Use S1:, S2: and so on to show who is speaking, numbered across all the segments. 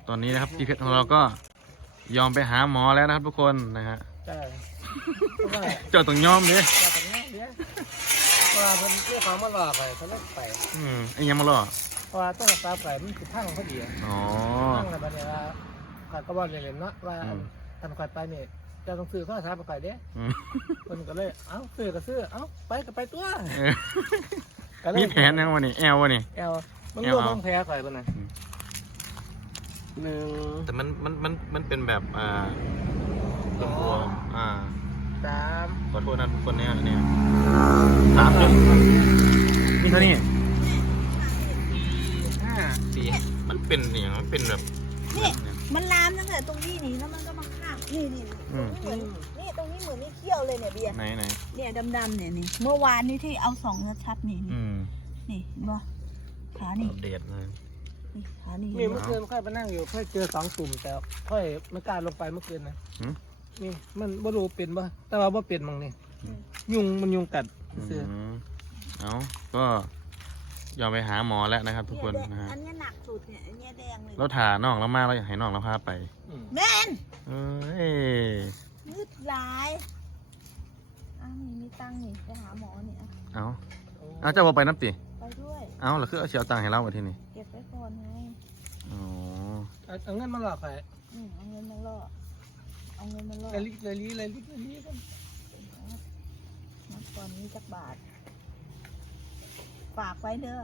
S1: ตอนนี้นะครับพี่เพชรของเราก็ยอมไปหาหมอแล้วนะครับทุกคนนะฮะ
S2: ใช่
S1: เจ้าต้องยอมดิ
S2: แต่ตรงนี้เดี๋ยวว่าเพิ่นเรียกของมาหลอกไปเพิ่นเลิกไป
S1: ไอ้ยังมาล่อ
S2: เพราะว่าต้นตาไปมันคือทั้งพอดี
S1: อ๋อ
S2: ทั้งอะไรแบบนี้ว่าข้าก็บอกเลยเนาะว่าทำก่อนไปเนี่ยจะต้องซื้อข้าวสารไปเด้ เพิ่นก็เลยเอ้าซื้อก็ซื้อเอ้าไปก็ไปตัว
S1: มีแผนนะวันนี้แอลวันนี้
S2: แอลมันรวมต้องแพ้ข่อยเพิ่นน่ะหนึ่ง
S1: แต่มันเป็นแบบรวม
S2: สาม
S1: ขอโทษนะทุกคนเนี่ยสามเลยนี่เท่านี้
S2: ห้า
S1: สี่มันเป็นอย่างมันเป็นแบบ
S3: นี่มันลามตั้งแต่ตรงนี้นี่แล้วมันก็มาข้ามนี่ตรงนี้เหมือนนี่ตรงนี้เหมือนนี่เขี้ยวเลยเนี่ยเบียร์
S1: ไหน
S3: เนี่ยดำๆเนี่ยนี่เมื่อวานนี้ที่เอาส่องชัดๆนี่นี่เห็นบ่ขานี่
S1: เด็ดเลย
S3: นี่ขานี่
S2: มีเมื่อคืนค่อยไปนั่งอยู่ค่อยเจอ2ตุ่มแต่ค่อยไม่กล้าลงไปเมื่อคืนนะนี่มันบ่รู้เป็นบ่แต่ว่าบ่เป็นมั่งนี่ยุงมันยุงกัดเสื้อ
S1: เอาก็ยอมไปหาหมอแล้วนะครับ ทุกคนนะฮะ
S3: อันนี้หนักสุดเนี่ยอันนี้แดงเลย
S1: เราถ่าน้องเรามาเราอยากให้น้องเราพาไป
S3: แม่น
S1: เอ้ย
S3: ยืดหลายนี่มีตังค์นี่ไปหาหมอนี่
S1: เอาเจ้าบ่ไปน้ำติ
S3: ไปด้วย
S1: เอาหรือคือเอาเชียวตังค์ให้เรามาที่นี่
S3: เก็บไว้ก่อนไง
S1: อ๋อ
S2: เอาเงินมาหลอกไป
S3: เอาเงินมาล่อเอาเงินมาล่อ
S2: เลยลิกัน
S3: นับก่อนนี้จักบาทฝากไว้เด้อ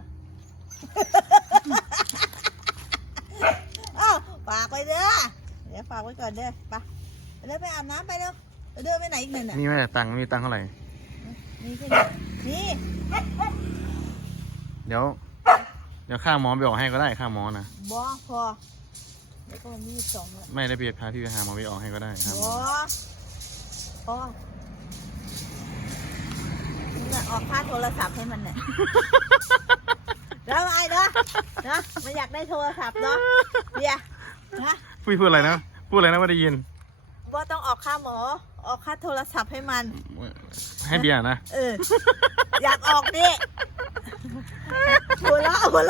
S3: อ้าวฝากไว้เด้อเดี๋ยวฝากไว้ก่อนเด้อไปเดินไปอาบน้ำไปเด้อเดินไปไหนอีกหนึ่งน่ะ
S1: มีไหมตังค์มีตังค์เท่าไหร่
S3: นี่ขึ้นนี่
S1: เดี๋ยวค่าหมอไปออกให้ก็ได้ค่าหมอนะ
S3: บอพอแล้วก็มีสองละ
S1: ไม่ได้เพียรพาพี่ไปหาหมอไปออกให้ก็ได้ครับ
S3: บอพอเนี่ยออกค่าโทรศัพท์ให้มันเนี่ย แล้วไอ้เนาะนะมันอยากได้โทรศัพท์เนาะเบียร์นะ
S1: พูดอะไรนะพูดอะไรนะไม่ได้ยิน
S3: ว่าต้องออกค่าหมอ ออกค่าโทรศัพท์ให้มัน
S1: ให้เบียร์นะ
S3: อยากออกดิหัวเราะ
S2: เลย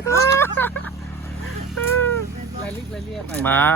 S2: ลิไป
S1: มาร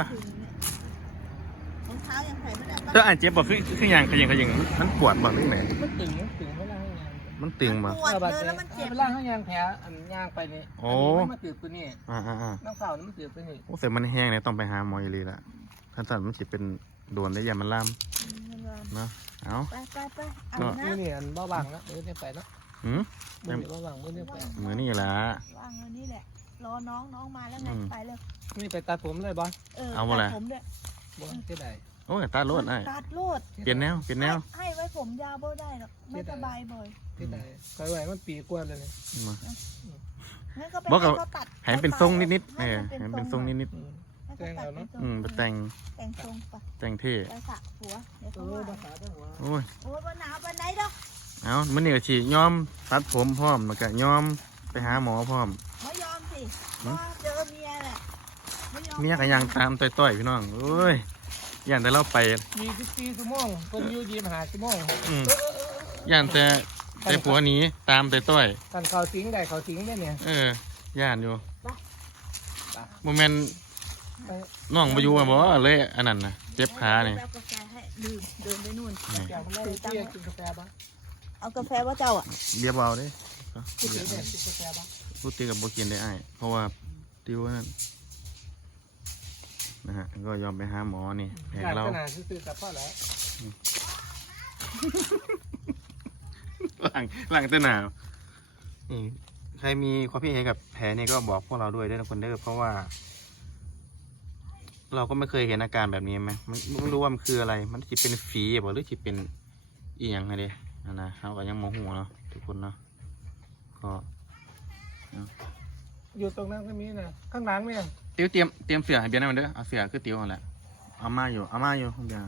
S3: องเท้ายังใส่ไม่ได้
S1: เธออ่านเจ็บบอกคืออย่างขยิงมันปวดบอกหรือไง
S2: มันตึงไม่ล่างยาง
S1: มันตึงมา
S3: ปวดเลยแล้วมันเจ็บ
S2: ไม่ล่างยางแผลอันยางไปนี่มันตืบตัวนี้น้ำเปล่านี่มันตืบตัวนี้
S1: โอ้เสร็จมันแห้งเนี่ยต้องไปหาหมออีลีละท่านสั่นมันจะเป็นโดนได้ยามันล่ามเนาะเอา
S3: ไปอาบน้
S2: นี่อันบ้าบังนะมือเนี่ยไปเนาะมือบ้าบังมือเนี่ยไป
S1: มือนี่ละ
S3: ำว่างวันนี้แหละรอน้องมาแล้วไงไปเลย
S2: นี่ไปตัดผมเลยบอส
S3: ตัดผมด้วย
S2: บอสที่ไหน
S1: โอ้ยตาโลดไอ้
S3: ตัดโลด
S1: เปลี่ยนแนว
S3: ให้ไว้ผมยาวบ่ได้หรอกไม่สบายบ่อย
S2: ที่ไหนคอยไหวมันปีกว่าเลยเนี่ย
S3: งั้นก็ไปให้เขาตัด
S1: ให้เป็นทรงนิดๆให้เป็นทรงนิด
S2: แจ้งเอาเนาะ
S1: ๆไปแต่ง
S3: ทรงไป
S1: แต่งเท่
S3: ไปสระหัวเดี๋ยวเขาว่า
S2: ภาษาทั้งหัว
S1: โอ้ย
S3: โอ้ยวันหนาววันไหนดอก
S1: เอามันนี่ก็ฉียอมตัดผมพร้อมแล้วก็ยอมไปหาหมอพร้อม
S3: ไม่ยอมสิว่าเจอเมียแหละไม่ยอม
S1: เมียก็ยังตามต่อยๆพี่น้องโอ้ยย่านแต่เราไป
S2: 24 ชั่วโมงคนอยู่25 ชั่วโมง
S1: ย่านแต่ผัวหนี้ตามต่อย
S2: กันเขาทิ้งได้เขาทิ้งได้เนี่ย
S1: ย่านอยู่โมเมนต์น้องมาอยู่บ่เลยอันนั้นนะเจ็บขาเนี่ย
S3: เอากาแฟให้ดื่มเดินไปนู่น
S2: แก้วแรกที่กินกาแฟบ้าง
S3: เอากาแฟว่าเจ้าอ่ะ
S1: เบียร์เบาเด้
S2: กินกาแฟบ้าง
S1: พูดตีกับโบกินได้อ้ายเพราะว่าติวนั่นนะฮะก็ยอมไปหาหมอนี่แผล
S2: อยาก
S1: เรา
S2: ขนาดซื้อกับพ่อแล้ว
S1: หลังเต้นหนาวนี่ใครมีความคิดเห็นกับแผลนี่ก็บอกพวกเราด้วยทุกคนเด้อเพราะว่า เราก็ไม่เคยเห็นอาการแบบนี้ไหมมันไม่รู้ว่ามันคืออะไร มันจะเป็นฝีบ่หรือจะเป็นอีหยังไงเด้นะเราก็ยังโมโหเนาะทุกคนเนาะก็
S2: อยู่ตรงนั้นก็มีนะข้างหลังเนี่ย
S1: เตรียมเสือให้เบียร์นั่นมันเด้อเอาเสือคือเตียวนั่นแหละเอามาอยู่ของเบียร์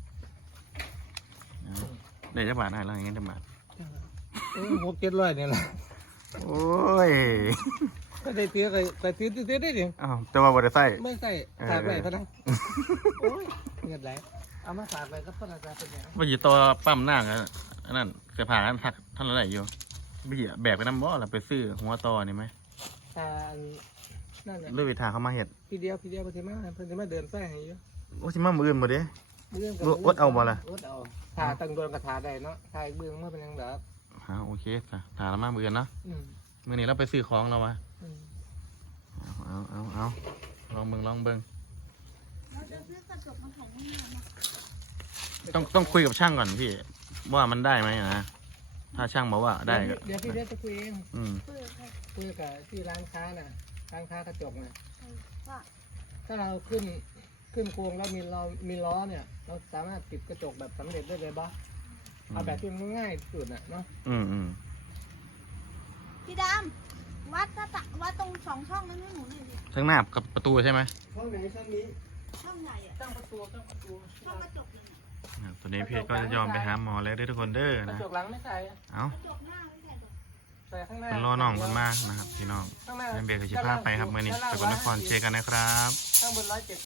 S1: เดี๋ยวจะบาดได้แล้วอย่างเงี้ยจะบาด
S2: 600-700เนี่ยแหละ
S1: โอ้ย
S2: ก็ได้ซื้อไปซื้อได้ดิ
S1: อ้าวแต่ว่าบ่ได้ใส่
S2: ไม่ใส่สาดไปพนักโอ้ยเงินไหลเอามาสาดไปก็พนักงานเป็นยัง
S1: ว่าอยู่ตัวปั๊มหน้ากันอันนั้นเสื้อผ้ากันทักท่านอะไรอยู่เบียแบกไปน้ำบ่อแล้วไปซื้อหัวตอนี่ไหม
S2: แต่นั่นแหละ
S1: เลือกวิถาเขามาเห็ด
S2: พี่เดียวเพิ่นสิมาเดินไฟให้อยู่
S1: โอ้สิมามืออื่นหมดเด้
S2: เรื่อง
S1: อดเอาบ่ล่ะ
S2: อดเอาถ่าตั้งโดนกระถาได้เนาะถ่ายเบื้องมาเป็นยังแบบ
S1: โอเคค่ะถาละมามืออื่นเนาะ
S2: อืม
S1: มื้อนี้เราไปซื้อของเราวะ
S2: อืม
S1: เอาลองเบิ่ง
S3: เราจะซื้อกระจกมาของแม่มา
S1: ต้องคุยกับช่างก่อนพี่ว่ามันได้ไหมนะถ้าช่างบอกว่าได้ก็
S2: เดี๋ยวพี่เดชจะคุยเอง
S1: อืม
S3: เพื่อใคร
S2: คุยกับที่ร้านค้าน่ะร้านค้ากระจกน่ะ
S3: ว่า
S2: ถ้าเราขึ้นโครงแล้วมีล้อเนี่ย เราสามารถติดกระจกแบบสำเร็จได้เลยบ้าเอาแบบที่มันง่ายที่สุดน่ะเนาะ
S1: อืม
S3: พี่ดำวัดวัดตรง2 ช่องนั้นให้หนูหน่อยดิ
S1: ทั้งหน้ากับประตูใช่ไหม
S2: ช่องไหนช่องนี้
S3: ช่องใหญ่อะ
S2: ตั้งประตู
S3: ช่องกระจกเลยน่ะ
S1: ตัวนี้พี่ก็จะยอมไปหาหมอแล้วเด้อทุกคนเด้อก
S2: ระ
S1: นะ
S2: จกหลังไม่ใส่
S1: เอา
S3: กระจกหน้าไม่ใช่หรอก
S2: ใส่ข้างหน้า
S1: เป็นรอน้องคนมากนะครับพี่น้อง
S2: ข้างหน้า
S1: เป็นเบรกกับชิพาไปครับมื่อนี้สกลนครเจอกันนะครับ
S2: ข้างบน170